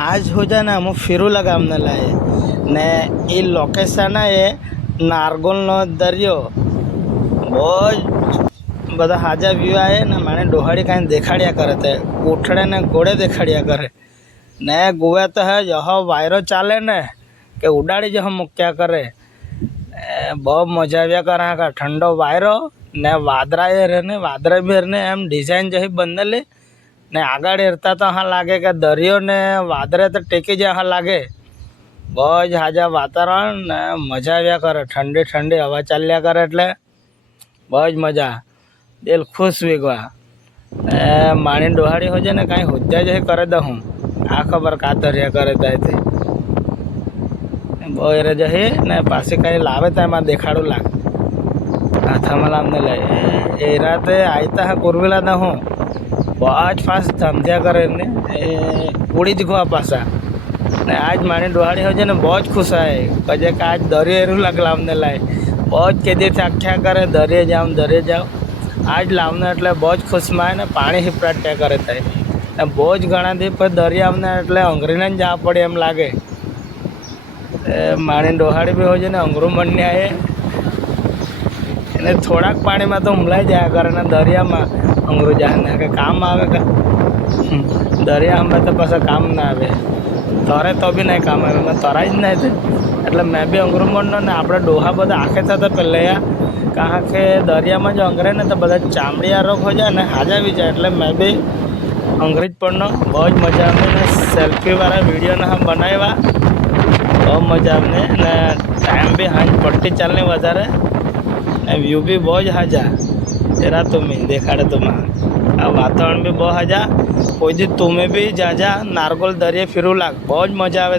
आज हो जाए ना हम फिरू लगामने लाए ने ये लोकेशन है नारगोल नो दरियो बहुत બધા હાજા વ્યૂ આવે ને મને ડોહાડી કાંઈ દેખાડ્યા કરે તે ઉઠડે ને ઘોડે દેખાડ્યા કરે ને ગોવે તો હે જહ વાયરો ચાલે ને કે ઉડાડી જહ મૂક્યા કરે બહુ મજા આવ્યા કરે હા ઠંડો વાયરો ને વાદરા એ રહે ને વાદરા બી રહે એમ ડિઝાઇન જહી બનેલી ને આગળ એરતા તો હા લાગે કે દરિયો ને વાદરે તો ટેકી જાય હા લાગે બહુ જ હાજા વાતાવરણ ને મજા આવ્યા કરે ઠંડી ઠંડી હવા ચાલ્યા કરે એટલે બહુ જ મજા દિલ ખુશ વીગવા માણી ડોહાડી हो जाए ने कहीं हुद्या जो करे दे हूँ आ खबर का दरिया करे दे थे बो एरे जो है ने पासे कहीं लावे तो मैं देखाड़ू लाग हाथा मला हमने ले एरा ते आयता है कुरविला ना हूँ बहुत फास्ट धमधिया करे ने उड़ी दिखवा पासा ने आज मानी डोहाड़ी हो जाए ने बहुत खुश आए कजे का आज दरिया एरू लगला हमने लाए बहुत के दिन आख्या करे दरिया जाओ आज लावने એટલે બહુ જ ખુશમાં ને પાણી હિપરાટ્યા કરે થાય ને બહુ જ ઘણા દી પર દરિયામાં એટલે અંગરીને જ જવા પડે એમ લાગે માણી ડોહાડી બી હોય છે ને અંગરું મનને આવે એને થોડાક પાણીમાં તો હુમલાઈ જાય કરે ને દરિયામાં અંગરું જાય ને કે કામ આવે કે દરિયામાં તો પાછા કામ ના આવે તરે તો બી નહીં કામ આવે મેં તરાય જ નહીં એટલે મેં બી અંગરું મનનો ને આપણે ડોહા બધા આંખે થતા પહેલાં कहा के दरिया में जो अंग्रेज ने तो बदा चामड़िया रोग हो जाए ना हाजा भी जाए એટલે मैं भी अंग्रेज पढ़ना बहुत मजा आने सेल्फी वाला वीडियो ने हम बनाया बहुत मजा आने ने टाइम भी हाँ पट्टी चलने वजह व्यू भी बहुत हाजा तेरा तुम्हें देखाड़े तुम्हें अब वातावरण भी बहुत हाजा कोई दिन तुम्हें भी जा नारगोल दरिया फिरू लाग बहुत मजा आवे।